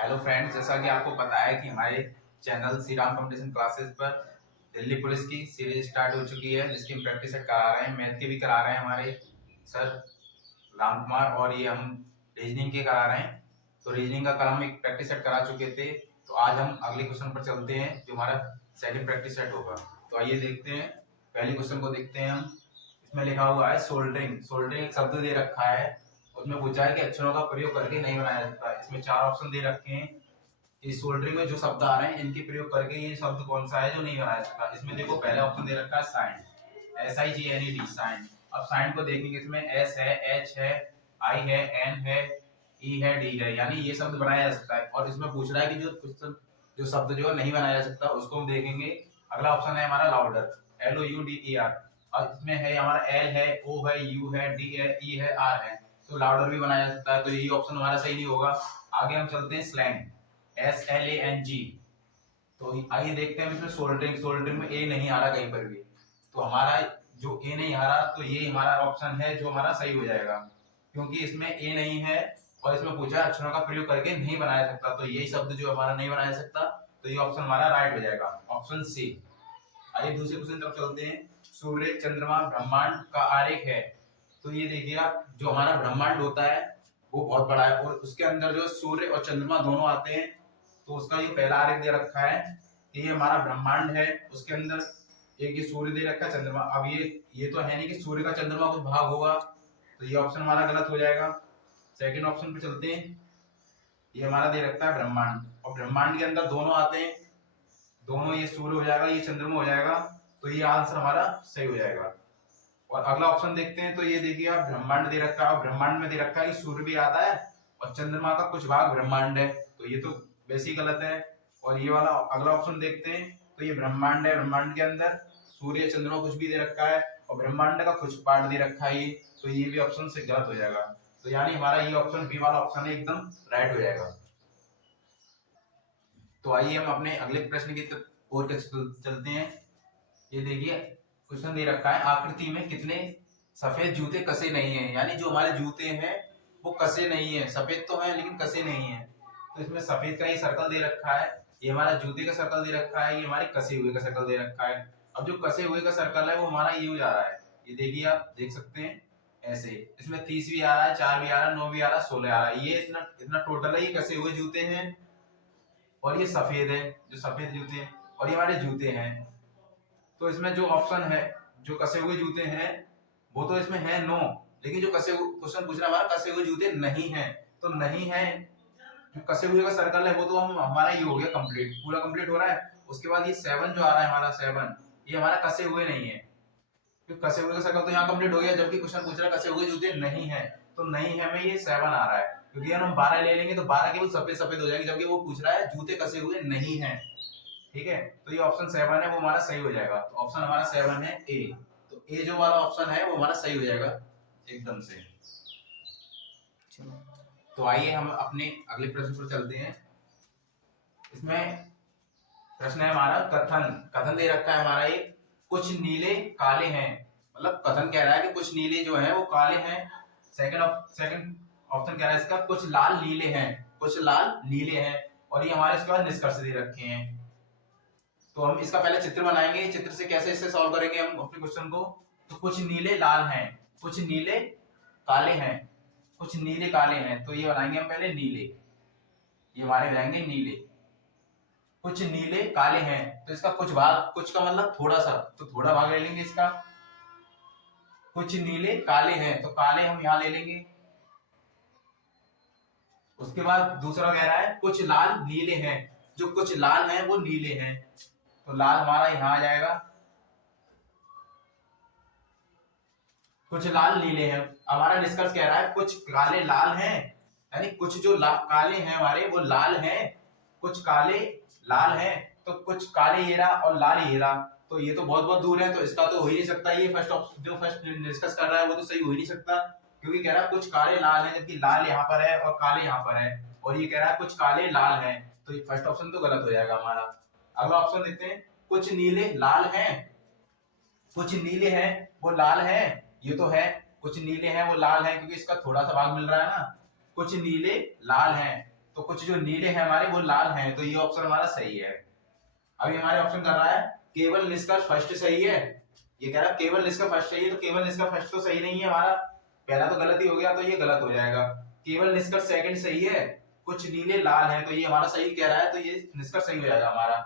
Hello friends, जैसा कि आपको पता है कि हमारे channel Shri Ram competition classes पर दिल्ली पुलिस की सीरीज स्टार्ट हो चुकी है, जिसकी हम प्रैक्टिस सेट करा रहे हैं। मैथ के भी करा रहे हैं हमारे सर राम कुमार, और ये हम रीजनिंग के करा रहे हैं। तो रीजनिंग का कल हम एक प्रैक्टिस सेट करा चुके थे, तो आज हम अगले क्वेश्चन पर चलते हैं जो हमारा सेकंड प्रैक्टिस सेट होगा। तो आइए देखते हैं, पहले क्वेश्चन को देखते हैं हम। इसमें लिखा हुआ है सोल्डरिंग। सोल्डरिंग एक शब्द दे रखा है, उसमें पूछा है कि अक्षरों का प्रयोग करके नहीं बनाया जाता। इसमें चार ऑप्शन दे रखे हैं। इस सोल्डरिंग में जो शब्द आ रहे हैं इनके प्रयोग करके ये शब्द कौन सा है जो नहीं बनाया जाता। इसमें देखो, पहला ऑप्शन दे रखा है साइन, SIGNED, साइन। अब साइन को देखेंगे, इसमें S है, H है, I है, N है, E है, D है, यानी ये शब्द बनाया जा सकता है। और इसमें पूछ रहा है कि जो शब्द जो नहीं बनाया जा सकता उसको हम देखेंगे। अगला ऑप्शन है हमारा लाउडर, LOUDER। और इसमें है हमारा L है, O है, U है, D है, E है, R है। तो लाउडर भी बनाया जा सकता है, तो ये ऑप्शन हमारा सही नहीं होगा। आगे हम चलते हैं स्लैंग, SLANG। तो आइए देखते हैं इसमें सोल्डरिंग। सोल्डरिंग में ए नहीं आ रहा कहीं पर भी, तो हमारा जो ए नहीं आ रहा, तो ये हमारा ऑप्शन है जो हमारा सही हो जाएगा, क्योंकि इसमें ए नहीं है और इसमें पूछा अक्षरों का प्रयोग करके नहीं बनाया सकता। तो यही शब्द जो हमारा नहीं बनाया सकता, तो ये ऑप्शन हमारा राइट हो जाएगा, ऑप्शन सी। आइए दूसरे क्वेश्चन तरफ चलते हैं। सूर्य, चंद्रमा, ब्रह्मांड का आरेख है। तो ये देखिए आप, जो हमारा ब्रह्मांड होता है वो बहुत बड़ा है, और उसके अंदर जो सूर्य और चंद्रमा दोनों आते हैं। तो उसका ये पहला आरेख दे रखा है कि ये हमारा ब्रह्मांड है, उसके अंदर एक ये सूर्य दे रखा है, चंद्रमा। अब ये तो है नहीं कि सूर्य का चंद्रमा कुछ भाग होगा, तो ये ऑप्शन हमारा गलत हो जाएगा। सेकंड ऑप्शन पे चलते हैं। ये हमारा दे रखा है ब्रह्मांड, और ब्रह्मांड के अंदर दोनों आते हैं, दोनों, ये सूर्य हो जाएगा, ये चंद्रमा हो जाएगा। तो ये आंसर हमारा सही हो जाएगा। और अगला ऑप्शन देखते हैं। तो ये देखिए आप, ब्रह्मांड दे रखा है, और ब्रह्मांड में दे रखा है कि सूर्य भी आता है और चंद्रमा का कुछ भाग ब्रह्मांड है, तो ये तो वैसे ही गलत है। और ये वाला अगला ऑप्शन देखते हैं। तो ये ब्रह्मांड है, ब्रह्मांड के अंदर सूर्य चंद्रमा कुछ भी दे रखा है और ब्रह्मांड का कुछ पार्ट दे रखा है ये, तो ये भी ऑप्शन से गलत हो जाएगा। तो यानी हमारा ये ऑप्शन बी वाला ऑप्शन है, एकदम राइट हो जाएगा। तो आइए हम अपने अगले प्रश्न की ओर चलते हैं। ये देखिए, क्वेश्चन दे रखा है, आकृति में कितने सफेद जूते कसे नहीं है। यानी जो हमारे जूते हैं वो कसे नहीं है, सफेद तो है लेकिन कसे नहीं है। तो इसमें सफेद का ही सर्कल दे रखा है, ये हमारा जूते का सर्कल दे रखा है, ये हमारे कसे हुए का सर्कल दे रखा है। अब जो कसे हुए का सर्कल है वो हमारा ये हो जा रहा है, ये देखिए आप देख सकते हैं ऐसे। इसमें 30 भी आ रहा है, 4 भी आ रहा है, 9 भी आ रहा है, 16 आ रहा है। ये इतना इतना टोटल है, ये कसे हुए जूते हैं। और ये सफेद है, जो सफेद जूते हैं, और ये हमारे जूते हैं। तो इसमें जो ऑप्शन है, जो कसे हुए जूते हैं, वो तो इसमें है नो, लेकिन जो कसे क्वेश्चन पूछ रहा है हमारा, कसे हुए जूते नहीं है, तो नहीं है। जो कसे हुए का सर्कल है वो तो हम हमारा ये हो गया कंप्लीट, पूरा कंप्लीट हो रहा है। उसके बाद ये 7 जो आ रहा है हमारा 7, ये हमारा कसे हुए नहीं है। तो कसे हुए का सर्कल तो यहाँ कंप्लीट हो गया, जबकि क्वेश्चन पूछ रहा है कसे हुए जूते नहीं है, तो नहीं है में ये 7 आ रहा है। क्योंकि हम 12 ले लेंगे तो 12 केवल सफेद सफेद हो जाएगी, जबकि वो पूछ रहा है जूते कसे हुए नहीं है। ठीक है, तो ये ऑप्शन 7 है, वो हमारा सही हो जाएगा। तो ऑप्शन हमारा 7 है ए। तो ए जो वाला ऑप्शन है वो हमारा सही हो जाएगा एकदम से। तो आइए हम अपने अगले प्रश्न पर चलते हैं। इसमें प्रश्न है हमारा कथन। कथन दे रखा है हमारा एक, कुछ नीले काले हैं। मतलब कथन कह रहा है कि कुछ नीले जो है वो काले हैं। सेकंड ऑप्शन कह रहा है इसका, कुछ लाल नीले हैं, कुछ लाल नीले हैं। और ये हमारे इसके बाद निष्कर्ष दे रखे हैं। तो हम इसका पहले चित्र बनाएंगे, चित्र से कैसे इससे सॉल्व करेंगे हम अपने क्वेश्चन को। तो कुछ नीले लाल हैं, कुछ नीले काले हैं, कुछ नीले काले हैं। तो ये बनाएंगे हम पहले नीले, ये हमारे हो जाएंगे नीले। कुछ नीले काले हैं, तो इसका कुछ भाग, कुछ का मतलब थोड़ा सा, तो थोड़ा भाग ले लेंगे इसका। कुछ नीले काले हैं, तो काले हम यहां ले लेंगे। उसके बाद दूसरा कह रहा है कुछ लाल नीले हैं, जो कुछ लाल हैं वो नीले हैं, तो लाल हमारा यहां आ जाएगा। कुछ लाल नीले हैं, हमारा निष्कर्ष कह रहा है कुछ काले लाल हैं, यानी कुछ जो काले हैं हमारे वो लाल हैं, कुछ काले लाल हैं, तो कुछ काले हीरा और लाल हीरा। तो ये तो बहुत बहुत दूर है, तो इसका तो हो ही नहीं सकता। ये जो फर्स्ट डिस्कस कर रहा है वो तो सही हो ही नहीं सकता, क्योंकि कह रहा है कुछ काले लाल हैं, जबकि लाल यहाँ पर है और काले यहाँ पर है। और ये कह रहा है कुछ काले लाल हैं, तो फर्स्ट ऑप्शन तो गलत हो जाएगा हमारा। अगला ऑप्शन देखते हैं, कुछ नीले लाल हैं, कुछ नीले हैं वो लाल हैं, ये तो है, कुछ नीले हैं वो लाल हैं, क्योंकि इसका थोड़ा सा भाग मिल रहा है ना। कुछ नीले लाल हैं, तो कुछ जो नीले हैं हमारे वो लाल हैं, तो ये ऑप्शन हमारा सही है। अभी हमारे ऑप्शन कर रहा है केवल निष्कर्ष फर्स्ट सही है, ये कह रहा है केवल निष्कर्ष फर्स्ट सही है, तो केवल निष्कर्ष फर्स्ट तो सही नहीं है हमारा, पहला तो गलत ही हो गया, तो ये गलत हो जाएगा। केवल निष्कर्ष सेकंड सही है, कुछ नीले लाल हैं, तो ये हमारा सही कह रहा है, तो ये निष्कर्ष सही हो जाएगा हमारा।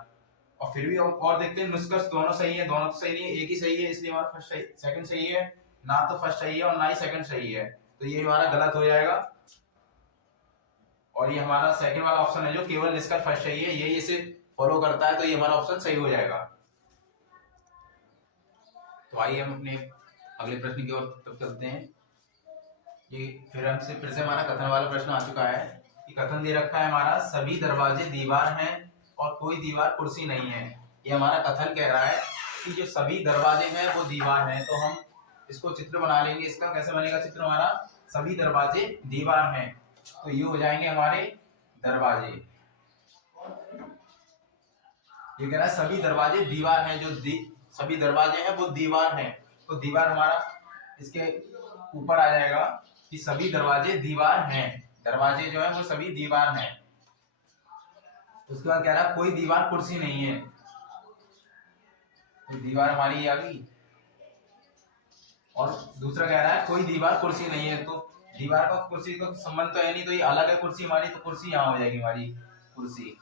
और फिर भी और देखते हैं निष्कर्ष दोनों सही है, दोनों तो सही नहीं है, एक ही सही है, इसलिए हमारा फर्स्ट सही, सेकंड सही है, ना तो फर्स्ट सही है और ना ही सेकंड सही है, तो ये हमारा गलत हो जाएगा। और ये हमारा सेकंड वाला ऑप्शन है जो केवल निष्कर्ष फर्स्ट सही है, यही इसे फॉलो करता है, तो ये हमारा ऑप्शन सही हो जाएगा। तो आइए हम अपने अगले प्रश्न की ओर चलते हैं। ये फिर से हमारा कथन वाला प्रश्न आ चुका है कि कथन दे रखा है हमारा सभी दरवाजे दीवार हैं और कोई दीवार कुर्सी नहीं है। ये हमारा कथन कह रहा है कि जो सभी दरवाजे हैं वो दीवार हैं, तो हम इसको चित्र बना लेंगे। इसका कैसे बनेगा चित्र हमारा, सभी दरवाजे दीवार हैं, तो ये हो जाएंगे हमारे दरवाजे। ये कह रहा है सभी दरवाजे दीवार हैं, जो सभी दरवाजे हैं वो दीवार हैं, तो दीवार हमारा इसके ऊपर आ जाएगा कि सभी दरवाजे दीवार हैं, दरवाजे जो है वो सभी दीवार हैं। उसके बाद कह रहा है कोई दीवार कुर्सी नहीं है, तो दीवार हमारी आ गई। और दूसरा कह रहा है कोई दीवार कुर्सी नहीं है, तो दीवार का कुर्सी का संबंध तो है नहीं, तो ये अलग है कुर्सी हमारी, तो कुर्सी यहाँ हो जाएगी हमारी कुर्सी।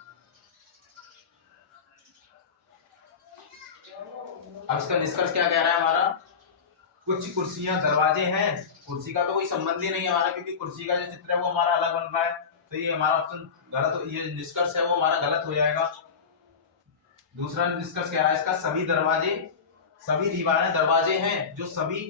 अब इसका निष्कर्ष क्या कह रहा है हमारा, कुछ कुर्सियां दरवाजे हैं, कुर्सी का तो कोई संबंध ही नहीं है हमारा, क्योंकि कुर्सी का जो चित्र है वो हमारा अलग बन रहा है, तो ये हमारा ऑप्शन गलत, ये निष्कर्ष है वो हमारा गलत हो जाएगा। दूसरा निष्कर्ष कह रहा है इसका सभी दरवाजे, सभी दीवारें दरवाजे हैं, जो सभी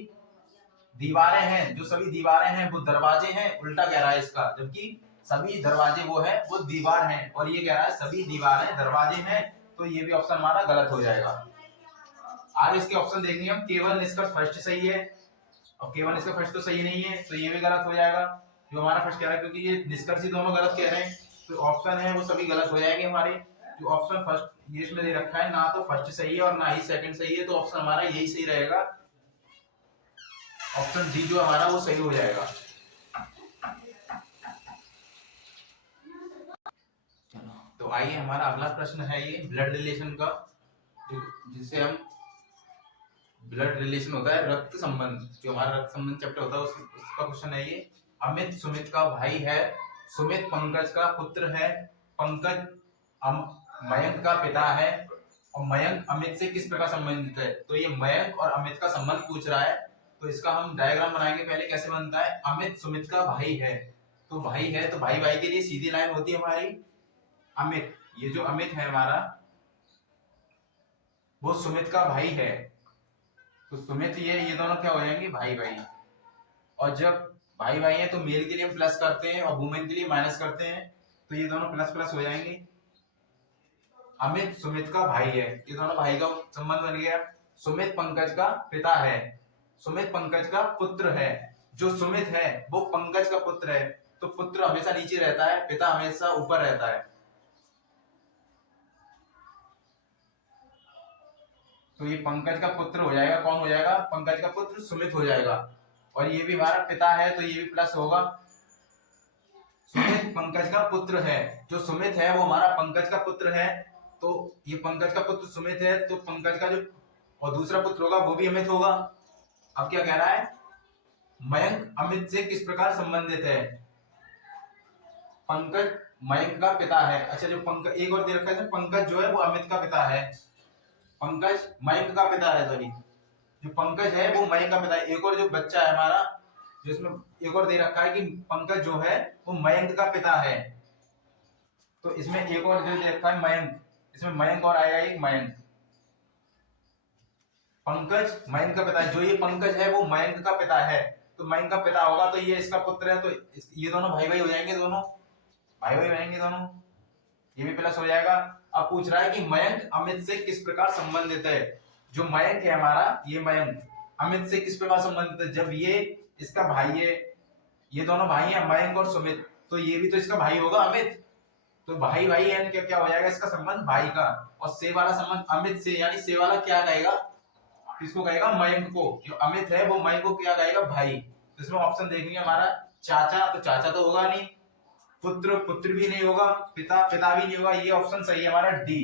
दीवारें हैं, जो सभी दीवारें हैं वो दरवाजे हैं, उल्टा कह रहा है इसका, जबकि सभी दरवाजे वो है वो दीवार हैं, और ये कह रहा है सभी दीवारें दरवाजे हैं, तो ये भी ऑप्शन हमारा गलत हो जाएगा। आगे इसके ऑप्शन देखेंगे हम, केवल निष्कर्ष फर्स्ट सही है, और केवल निष्कर्ष फर्स्ट तो सही नहीं है, तो ये भी गलत हो जाएगा। जो हमारा फर्स्ट कह रहा है, क्योंकि ये निष्कर्ष ही दोनों गलत कह रहे हैं, तो ऑप्शन है वो सभी गलत हो जाएंगे हमारे। जो ऑप्शन फर्स्ट ये इसमें दे रखा है, ना तो फर्स्ट सही है और ना ही सेकंड सही है, तो ऑप्शन हमारा यही सही रहेगा, ऑप्शन डी जो हमारा वो सही हो जाएगा। तो आइए हमारा अगला प्रश्न है ये ब्लड रिलेशन का, जिससे हम ब्लड रिलेशन होता है रक्त संबंध, जो हमारा रक्त संबंध चैप्टर होता है उसका क्वेश्चन है ये। अमित सुमित का भाई है, सुमित पंकज का पुत्र है, पंकज मयंक का पिता है, और मयंक अमित से किस प्रकार संबंधित है। तो ये मयंक और अमित का संबंध पूछ रहा है, तो इसका हम डायग्राम बनाएंगे। पहले कैसे बनता है, अमित सुमित का भाई है, तो भाई है तो भाई भाई के लिए सीधी लाइन होती है हमारी अमित, ये जो अमित है हमारा वो सुमित का भाई है, तो सुमित ये दोनों क्या हो जाएंगे, भाई भाई। और जब भाई भाई है तो मेल के लिए हम प्लस करते हैं और वुमेन के लिए माइनस करते हैं, तो ये दोनों प्लस प्लस हो जाएंगे। अमित सुमित का भाई है, ये दोनों भाई का संबंध बन गया। सुमित पंकज का पिता है, सुमित पंकज का पुत्र है, जो सुमित है वो पंकज का पुत्र है, तो पुत्र हमेशा नीचे रहता है, पिता हमेशा ऊपर रहता है, तो ये पंकज का पुत्र हो जाएगा। कौन हो जाएगा, पंकज का पुत्र सुमित हो जाएगा। और ये भी हमारा पिता है, तो ये भी प्लस होगा। सुमित पंकज का पुत्र है, जो सुमित है वो हमारा पंकज का पुत्र है, तो ये पंकज का पुत्र सुमित है, तो पंकज का जो और दूसरा पुत्र होगा वो भी अमित होगा। अब क्या कह रहा है, मयंक अमित से किस प्रकार संबंधित है। पंकज मयंक का पिता है, अच्छा जो पंकज एक और दे रखा है, पंकज जो है वो अमित का पिता है, पंकज मयंक का पिता है, सॉरी जो पंकज है वो मयंक का पिता है। एक और जो बच्चा है हमारा, जिसमें एक और दे रखा है कि पंकज जो है वो मयंक का पिता है, तो इसमें एक और जो दे रखा है मयंक, इसमें मयंक और आएगा एक मयंक। पंकज मयंक का पिता है, जो ये पंकज है वो मयंक का पिता है, तो मयंक का पिता होगा, तो ये इसका पुत्र है, तो ये दोनों भाई भाई हो जाएंगे, दोनों भाई भाई रहेंगे दोनों, ये भी प्लस हो जाएगा। अब पूछ रहा है कि मयंक अमित से किस प्रकार संबंधित है। जो मयंक है हमारा, ये मयंक अमित से किस प्रकार संबंधित है, जब ये इसका भाई है, ये दोनों भाई हैं मयंक और सुमित, तो ये भी तो इसका भाई होगा अमित, तो भाई भाई है क्या क्या हो जाएगा इसका संबंध भाई का, और से वाला संबंध अमित से, यानी से वाला क्या कहेगा, किसको कहेगा, मयंक को। जो अमित है वो मयंक को क्या कहेगा, भाई। तो इसमें ऑप्शन देखेंगे हमारा चाचा, तो चाचा तो होगा नहीं, पुत्र पुत्र भी नहीं होगा, पिता पिता भी नहीं होगा। ये ऑप्शन सही है हमारा डी,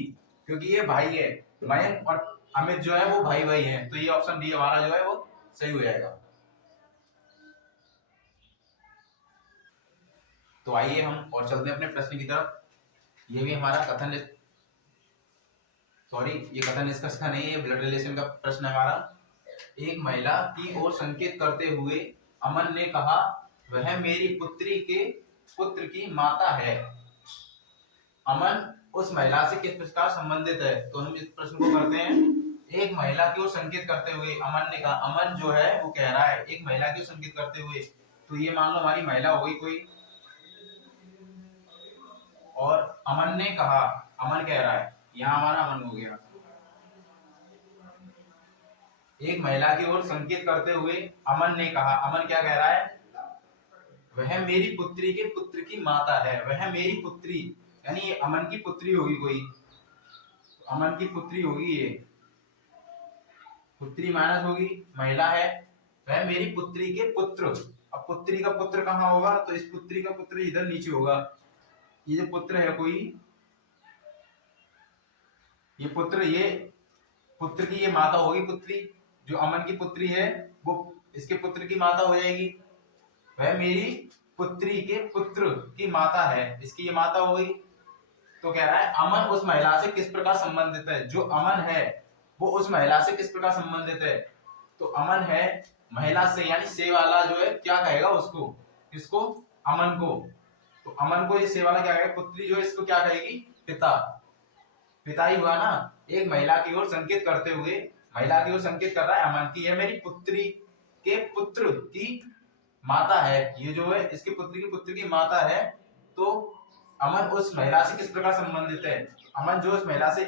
क्योंकि ये भाई है। मयंक और अमित जो है वो भाई भाई है, तो ये ऑप्शन डी हमारा जो है वो सही हो जाएगा। तो आइए हम और चलते हैं अपने प्रश्न की तरफ। ये भी हमारा कथन, सॉरी ये कथन निष्कर्ष का नहीं है, ये ब्लड रिलेशन का प्रश्न है हमारा। एक महिला की ओर संकेत करते हुए अमन ने कहा, वह मेरी पुत्री के पुत्र की माता है। अमन उस महिला से किस प्रकार संबंधित है? तो हम इस प्रश्न को करते हैं। एक महिला की ओर संकेत करते हुए अमन ने कहा, अमन जो है वो कह रहा है एक महिला की ओर संकेत करते हुए, तो ये मान लो हमारी महिला हो गई कोई, और अमन ने कहा, अमन कह रहा है, यहाँ हमारा अमन हो गया। एक महिला की ओर संकेत करते हुए अमन ने कहा, अमन क्या कह रहा है? वह मेरी पुत्री के पुत्र की माता है। वह मेरी पुत्री, यानी ये अमन की पुत्री होगी कोई, अमन की पुत्री होगी, ये पुत्री माइनस होगी, महिला है, वह मेरी पुत्री के पुत्र। अब पुत्री का पुत्र कहाँ होगा? तो इस पुत्री का पुत्र इधर नीचे होगा। ये जो पुत्र है कोई, ये पुत्र, ये पुत्र की ये माता होगी पुत्री, जो अमन की पुत्री है वो इसके पुत्र की माता हो जाएगी। वह मेरी पुत्री के पुत्र की माता है, इसकी ये माता हो गई। तो कह रहा है अमन उस महिला से किस प्रकार संबंधित है? जो अमन है वो उस महिला से किस प्रकार संबंधित है? तो अमन है महिला से, यानी से वाला जो है क्या कहेगा उसको, किसको? अमन को। तो अमन को ये से वाला क्या कहेगा? पुत्री जो है इसको क्या कहेगी? पिता। पिता ही हुआ ना। एक महिला की ओर संकेत करते हुए, महिला की ओर संकेत कर रहा है अमन की, यह मेरी पुत्री के पुत्र की माता है। ये जो है इसके पुत्री की पुत्र की माता है। तो अमन उस महिला से किस प्रकार संबंधित है? अमन जो उस महिला से,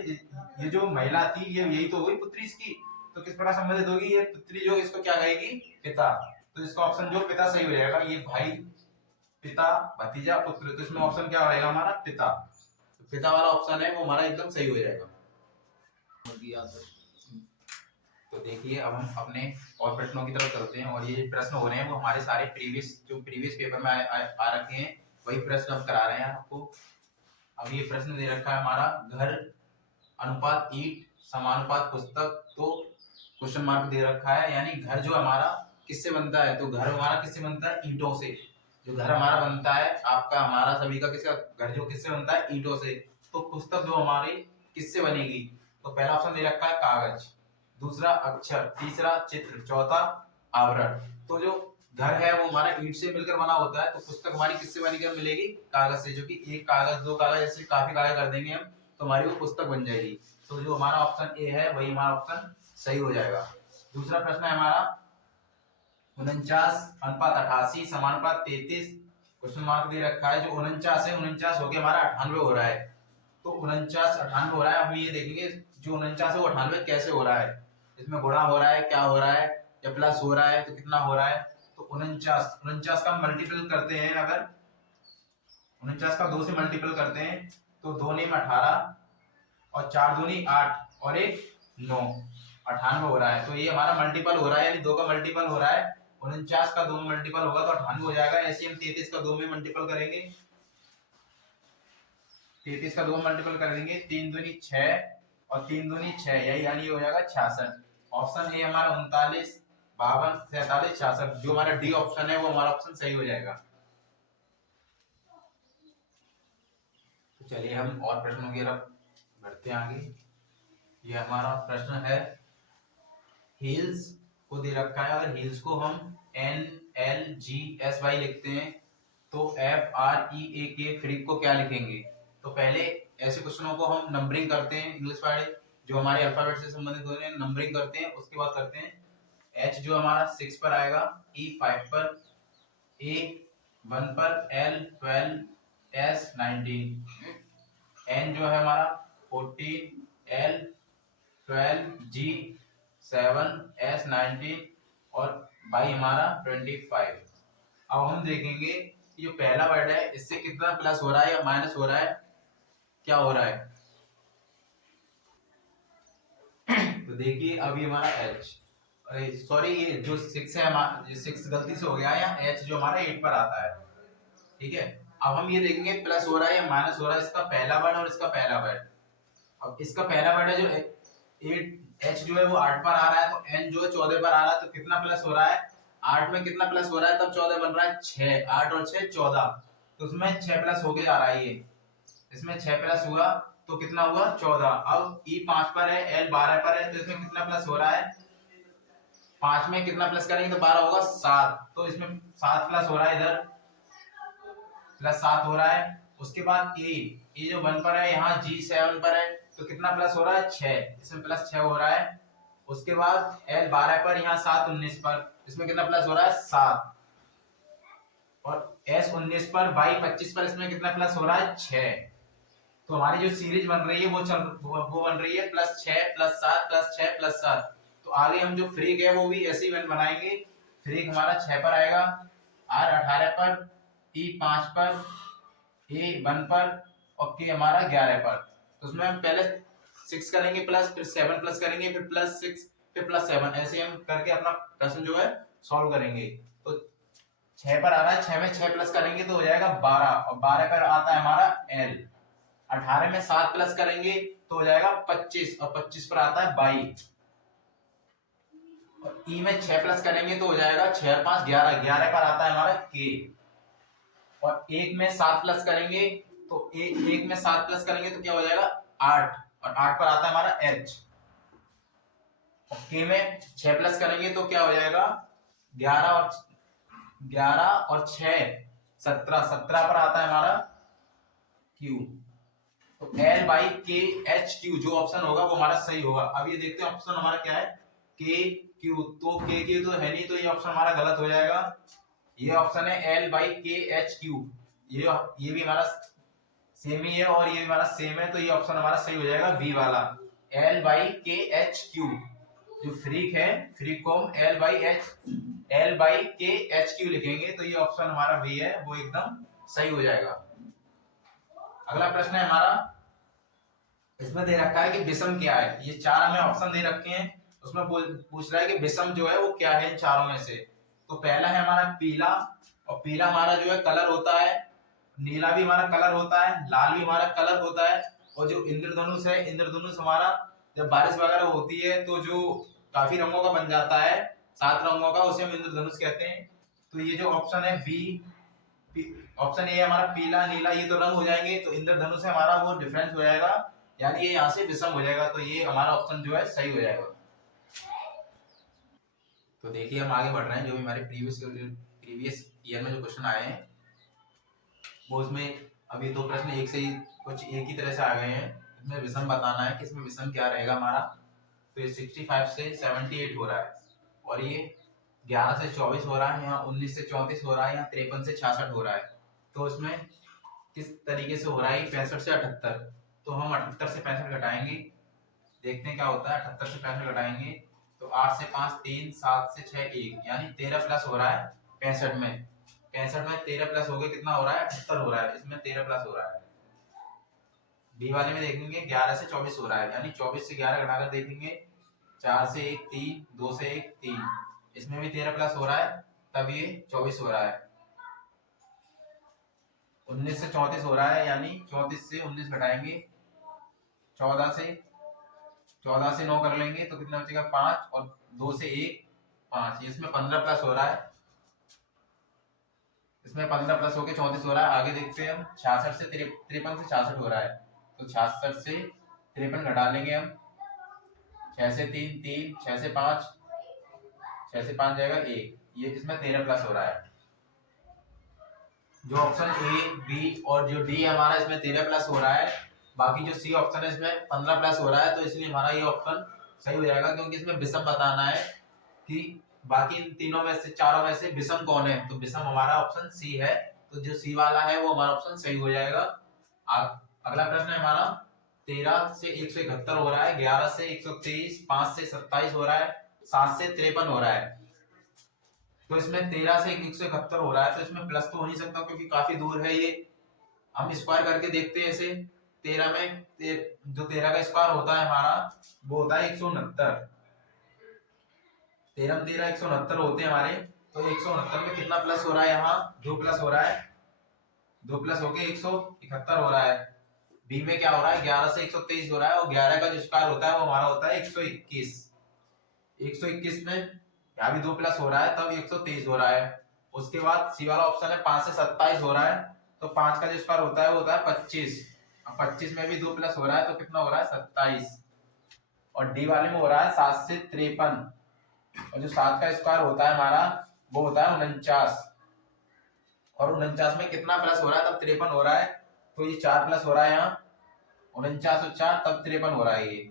ये जो महिला थी ये यही तो हुई पुत्री इसकी, तो किस प्रकार संबंधित होगी? ये पुत्री जो इसको क्या कहेगी? पिता। तो इसका ऑप्शन जो पिता सही हो जाएगा। ये भाई, पिता, भतीजा, पुत्र, तो इसमें ऑप्शन क्या रहेगा हमारा? पिता। तो पिता वाला ऑप्शन है वो हमारा एकदम सही हो जाएगा। तो देखिए अब हम अपने और प्रश्नों की तरफ चलते हैं, और ये प्रश्न हो रहे हैं वो हमारे सारे प्रीवियस पेपर में आ रखे हैं, वही प्रश्न हम करा रहे हैं आपको। अब ये प्रश्न दे रखा है हमारा, घर अनुपात ईंट समानुपात पुस्तक, तो क्वेश्चन मार्क दे रखा है, यानी घर जो हमारा किससे बनता है? तो घर हमारा किससे बनता है? ईंटों से। जो घर हमारा बनता है, आपका, हमारा, सभी का, किसका घर जो किससे बनता है? ईंटों से। तो पुस्तक जो हमारी किससे बनेगी? तो पहला ऑप्शन दे रखा है कागज, दूसरा अक्षर, तीसरा चित्र, चौथा आवरण। तो जो घर है वो हमारा ईंट से मिलकर बना होता है, तो पुस्तक हमारी किससे बनकर मिलेगी? कागज से, जो कि एक कागज, दो कागज, ऐसे काफी कागज कर देंगे हम, तो हमारी वो पुस्तक बन जाएगी। तो जो हमारा ऑप्शन ए है वही हमारा ऑप्शन सही हो जाएगा। दूसरा प्रश्न है हमारा 49:88 समानुपात 33, क्वेश्चन मार्क दे रखा है। जो 49 है, 49 होके हमारा 98 हो रहा है। तो 49 98 हो रहा है, हम ये देखेंगे जो 49 है वो 98 कैसे हो रहा है, इसमें गुणा हो रहा है, क्या हो रहा है, या प्लस हो रहा है, तो कितना हो रहा है? तो 49 का मल्टीपल करते हैं, अगर 49 का 2 से मल्टीपल करते हैं तो 2 ने 18 और 4 दूनी 8 और 1 9, 98 हो रहा है। तो ये हमारा मल्टीपल हो रहा है, यानी 2 का मल्टीपल हो रहा है। 49 का 2 में मल्टीपल होगा तो 98 हो जाएगा। ऐसे हम 33 का 2 में मल्टीपल करेंगे, 33 का 2 में मल्टीपल कर देंगे, 3 दूनी 6 और 3 दूनी 6, यही यानी हो जाएगा 66। ऑप्शन ए हमारा 39, 52, 47, 66, जो हमारा डी ऑप्शन है वो हमारा ऑप्शन सही हो जाएगा। तो चलिए हम और प्रश्नों की तरफ बढ़ते हैं आगे। ये हमारा प्रश्न है, हील्स को दे रखा है, अगर हील्स को हम NLGSY लिखते हैं तो FREAK फ्रीक को क्या लिखेंगे? तो पहले ऐसे क्वेश्चनों को हम नंबरिंग करते हैं, इंग्लिश वाले जो हमारे अल्फाबेट से संबंधित होते हैं नंबरिंग करते हैं, उसके बाद करते हैं। H जो हमारा 6 पर आएगा, E 5 पर, A 1 पर, L 12, S 19, N जो है हमारा 14, L 12, G 7, S 19 और Y हमारा 25। अब हम देखेंगे कि जो पहला वर्ड है इससे कितना प्लस हो रहा है या माइनस हो रहा है, क्या हो रहा है? तो देखिए अभी हमारा H, अरे सॉरी ये जो 6 है, 6 गलती से हो गया है, या H जो हमारा 8 पर आता है, ठीक है। अब हम ये देखेंगे प्लस हो रहा है या माइनस हो रहा है, इसका पहला वर्ड और इसका पहला वर्ड। अब इसका पहला वर्ड है जो 8 h जो है वो 8 पर आ रहा है, तो n जो है 14 पर आ रहा है, तो कितना प्लस हो रहा है, 8 में कितना प्लस हो रहा है तब 14 बन रहा है 6, 8 और 6 14, तो उसमें 6 प्लस होके जा रहा है ये, इसमें 6 प्लस हुआ तो कितना हुआ 14। अब e 5 पर है, l 12 पर है, तो इसमें कितना प्लस हो रहा है, 5 में कितना प्लस करेंगे तो 12 होगा 7, तो इसमें 7 प्लस हो रहा है, इधर प्लस 7 हो रहा है। उसके बाद ए जो 1 पर है, यहाँ g 7 पर है, तो कितना प्लस हो रहा है 6, इसमें प्लस 6 हो रहा है। उसके बाद l 12 पर, यहाँ 7 19 पर, इसमें कितना प्लस हो रहा है 7, और s 19 पर, y 25 पर, इसमें कितना प्लस हो रहा है 6। तो हमारी जो सीरीज बन रही है वो बन रही है प्लस 6 प्लस 7 प्लस 6 प्लस 7। तो आगे हम जो फ्रीक है वो भी ऐसे ही बनाएंगे। फ्रीक हमारा 6 पर आएगा, r 18 पर, e 5 पर, a 1 पर, और k हमारा 11 पर। तो उसमें हम पहले 6 करेंगे प्लस, फिर 7 प्लस करेंगे, फिर प्लस 6, फिर प्लस 7, ऐसे हम करके अपना प्रश्न जो है सॉल्व करेंगे। तो 6 पर आ रहा है, 6 में 6 प्लस करेंगे तो हो जाएगा 12, और 12 पर आता है हमारा l। 18 में 7 प्लस करेंगे तो हो जाएगा 25, और 25 पर आता है 22, और ई में 6 प्लस करेंगे तो हो जाएगा 6 और 5 11, 11 पर आता है हमारा k, और 1 में 7 प्लस करेंगे तो 1 में 7 प्लस करेंगे तो क्या हो जाएगा 8, और 8 पर आता है हमारा h, और k में 6 प्लस करेंगे तो क्या हो जाएगा 11 और 6 17, 17 पर आता है हमारा q। तो L बाई के एच क्यू जो ऑप्शन होगा वो हमारा सही होगा। अब ये देखते हैं ऑप्शन हमारा क्या है, के क्यू, तो के क्यू तो है नहीं, तो ये ऑप्शन हमारा गलत हो जाएगा। ये ऑप्शन है L बाई के एच क्यू, ये भी हमारा सेम ही है और ये भी हमारा सेम है, तो ये ऑप्शन हमारा सही हो जाएगा बी वाला, L बाई के एच क्यू। जो फ्रीक है, फ्रीक को हम L बाई के एच क्यू लिखेंगे, तो ये ऑप्शन हमारा बी है, वो एकदम सही हो जाएगा। अगला प्रश्न है हमारा, इसमें दे रखा है कि विषम क्या है। ये 4 हमें ऑप्शन दे रखे हैं, उसमें पूछ रहा है कि विषम जो है वो क्या है इन चारों में से। तो पहला है हमारा पीला, और पीला हमारा जो है कलर होता है, नीला भी हमारा कलर होता है, लाल भी हमारा कलर होता है, और जो इंद्रधनुष है, इंद्रधनुष हमारा जब बारिश वगैरह होती है तो जो काफी रंगों का बन जाता है, 7 रंगों का, उसे हम इंद्रधनुष कहते हैं। तो ये जो ऑप्शन है बी, ऑप्शन ए हमारा पीला नीला, ये तो रंग हो जाएंगे, तो इंद्रधनुष है हमारा वो डिफरेंस हो जाएगा, यानी ये यहाँ से विषम हो जाएगा, तो ये हमारा ऑप्शन जो है सही हो जाएगा। तो देखिए हम आगे बढ़ रहे हैं, जो भी हमारे प्रीवियस ईयर में जो क्वेश्चन आए हैं वो उसमें अभी 2 प्रश्न एक से ही कुछ एक ही तरह से आ गए हैं। इसमें विषम बताना है कि इसमें विषम क्या रहेगा हमारा। तो ये 65 से 78 हो रहा है, और ये 11 से 24 हो रहा है, यहाँ 19 से 34 हो रहा है, यहाँ 53 से 66 हो रहा है। तो इसमें किस तरीके से हो रहा है, 65 से 78, तो हम 78 से 65 घटाएंगे, देखते हैं क्या होता है। 78 से 65 घटाएंगे तो 8 से 5 3, 7 से 6 1, यानी 13 प्लस हो रहा है 65 में। 65 में 13 प्लस हो गए, कितना हो रहा है 78 हो रहा है, इसमें 13 प्लस हो रहा है। बी वाले में देखेंगे 11 से 24 हो रहा है, यानी 24 से 11 घटाकर देखेंगे, 4 से 1 3, 2 से 1 3, इसमें भी 13 प्लस हो रहा है, तब ये 24 हो रहा है। 19 से 34 हो रहा है, यानी 34 से 19 घटाएंगे, 14 से 9 कर लेंगे तो कितना बचेगा 5, और 2 से 1 5, इसमें 15 प्लस हो रहा है, इसमें 15 प्लस होके 34 हो रहा है। आगे देखते हैं हम, 66 से 53 से 66 हो रहा है, तो 66 से 53 घटा लेंगे हम, 6 से 3 3, 6 से 5, 6 से 5 जाएगा 1, ये इसमें 13 प्लस हो रहा है। जो ऑप्शन ए बी और जो डी हमारा, इसमें 13 प्लस हो रहा है, बाकी जो सी ऑप्शन है इसमें 15 प्लस हो रहा है, तो इसलिए हमारा ये ऑप्शन सही हो जाएगा, क्योंकि इसमें विषम बताना है कि बाकी इन तीनों में से, चारों में से विषम कौन है, तो विषम हमारा ऑप्शन सी है, तो जो सी वाला है वो हमारा ऑप्शन सही हो जाएगा। अगला प्रश्न है हमारा, 13 से 171 हो रहा है, 11 से 123, 5 से 27 हो रहा है, 7 से 53 हो रहा है। तो इसमें 13 से 171 हो रहा है, तो इसमें प्लस तो हो नहीं सकता क्योंकि काफी दूर है ये। हम स्क्वायर करके देखते हैं इसे, 13 में जो 13 का स्क्वायर होता है हमारा वो होता है 169, 13 13 169 होते हैं हमारे, तो 169 में कितना प्लस हो रहा है, यहाँ 2 प्लस हो रहा है, 2 प्लस होके 171 हो रहा है। बी में क्या हो रहा है, 11 से 123 हो रहा है, और 11 का जो स्क्वायर होता है वो हमारा होता है 121। 121 में यहाँ भी 2 प्लस हो रहा है तब 123 हो रहा है। उसके बाद सी वाला ऑप्शन है 5 से 27 हो रहा है, तो 5 का जो स्क्वायर होता है वो होता है 25। अब 25 में भी 2 प्लस हो रहा है तो कितना हो रहा है 27। और डी वाले में हो रहा है 7 से 53, और जो 7 का स्क्वायर होता है हमारा वो होता है 49। और 49 में कितना प्लस हो रहा है तब 53 हो रहा है, तो ये 4 प्लस हो रहा है यहाँ, 49 और 4 तब 53 हो रहा है ये।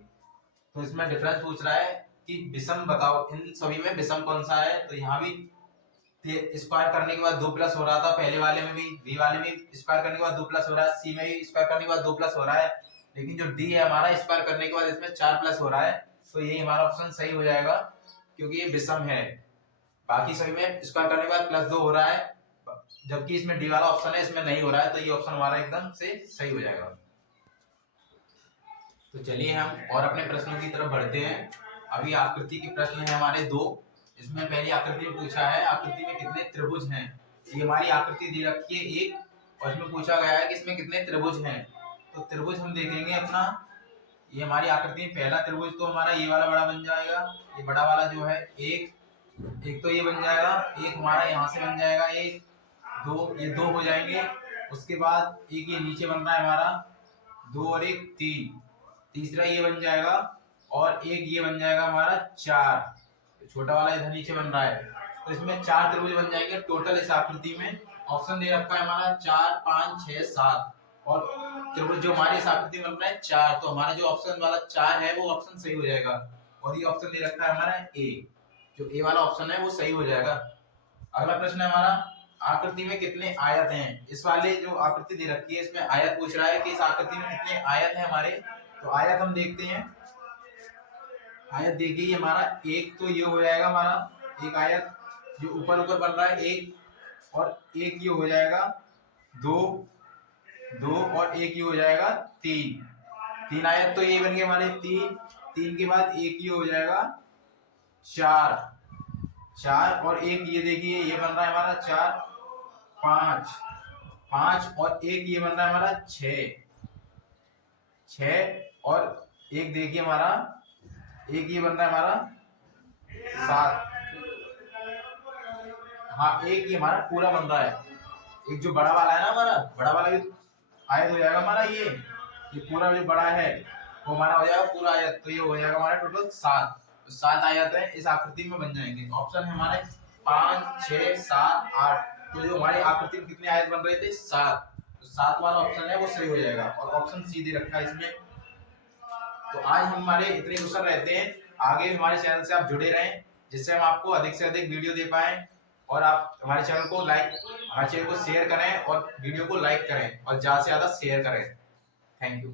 तो इसमें डिफरेंस पूछ रहा है कि विषम बताओ, इन सभी में विषम कौन सा है। तो यहाँ भी स्क्वायर करने के बाद 2 प्लस हो रहा था, पहले वाले में भी, बी वाले में स्क्वायर करने के बाद 2 प्लस हो रहा है, सी में भी स्क्वायर करने के बाद 2 प्लस हो रहा है, लेकिन जो डी है हमारा स्क्वायर करने के बाद इसमें 4 प्लस हो रहा है, तो ये हमारा ऑप्शन सही हो जाएगा क्योंकि ये विषम है। बाकी सभी में स्क्वायर करने के बाद +2 हो रहा है, जबकि इसमें डी वाला ऑप्शन है इसमें नहीं हो रहा है, तो ये ऑप्शन हमारा एकदम से सही हो जाएगा। तो चलिए हम और अपने प्रश्नों की तरफ बढ़ते हैं। अभी आकृति के प्रश्न है हमारे 2। इसमें पहली आकृति में पूछा है आकृति में कितने त्रिभुज हैं। ये हमारी आकृति दे रखी है एक, और इसमें पूछा गया है कि इसमें कितने त्रिभुज हैं। तो त्रिभुज हम देखेंगे अपना, ये हमारी आकृति में पहला त्रिभुज तो हमारा ये वाला बड़ा बन जाएगा, ये बड़ा वाला जो है एक तो ये बन जाएगा, एक हमारा यहाँ से बन जाएगा, एक दो, ये 2 हो जाएंगे। उसके बाद एक ये नीचे बन रहा है हमारा 2 और 1 3, तीसरा ये बन जाएगा, और एक ये बन जाएगा हमारा 4, छोटा वाला इधर नीचे बन रहा है। तो इसमें 4 त्रिभुज बन जाएंगे टोटल इस आकृति में। ऑप्शन दे रखा है हमारा 4 5 6 7, और त्रिभुज जो हमारे इस आकृति में बन रहा है 4, तो हमारा जो ऑप्शन वाला 4 है वो ऑप्शन सही हो जाएगा। और ये ऑप्शन दे रखा है हमारा ए, जो ए वाला ऑप्शन है वो सही हो जाएगा। अगला प्रश्न है हमारा आकृति में कितने आयत हैं। इस वाले जो आकृति दे रखी है इसमें आयत पूछ रहा है कि इस आकृति में कितने आयत हैं हमारे। तो आयत हम देखते हैं, आयत देखिए हमारा एक तो ये हो जाएगा हमारा एक आयत जो ऊपर ऊपर बन रहा है एक, और एक ये हो जाएगा 2 2, और एक ये हो जाएगा 3 3 आयत तो ये बन गए हमारे 3 3 के बाद एक ये हो जाएगा 4 4, और एक ये देखिए ये बन रहा है हमारा 4 5 5, और एक ये बन रहा है हमारा 6 6, और एक देखिए हमारा एक ये बन रहा है हमारा 7। हाँ, एक ये हमारा पूरा बन रहा है। एक जो बड़ा वाला है ना हमारा, बड़ा वाला भी आयत हो जाएगा हमारा, ये पूरा जो बड़ा है वो हमारा हो जाएगा पूरा आयत, तो ये हो जाएगा हमारा टोटल 7। तो 7 आयत है इस आकृति में बन जाएंगे। ऑप्शन है हमारे 5 6 7 8, तो जो हमारी आकृति में कितने आयत बन रहे थे 7, तो 7 वाला ऑप्शन है वो सही हो जाएगा, और ऑप्शन सी दे रखा है इसमें। तो आज हमारे इतने क्वेश्चन रहते हैं, आगे भी हमारे चैनल से आप जुड़े रहें जिससे हम आपको अधिक से अधिक वीडियो दे पाएं, और आप हमारे चैनल को शेयर करें और वीडियो को लाइक करें और ज़्यादा से ज़्यादा शेयर करें। Thank you.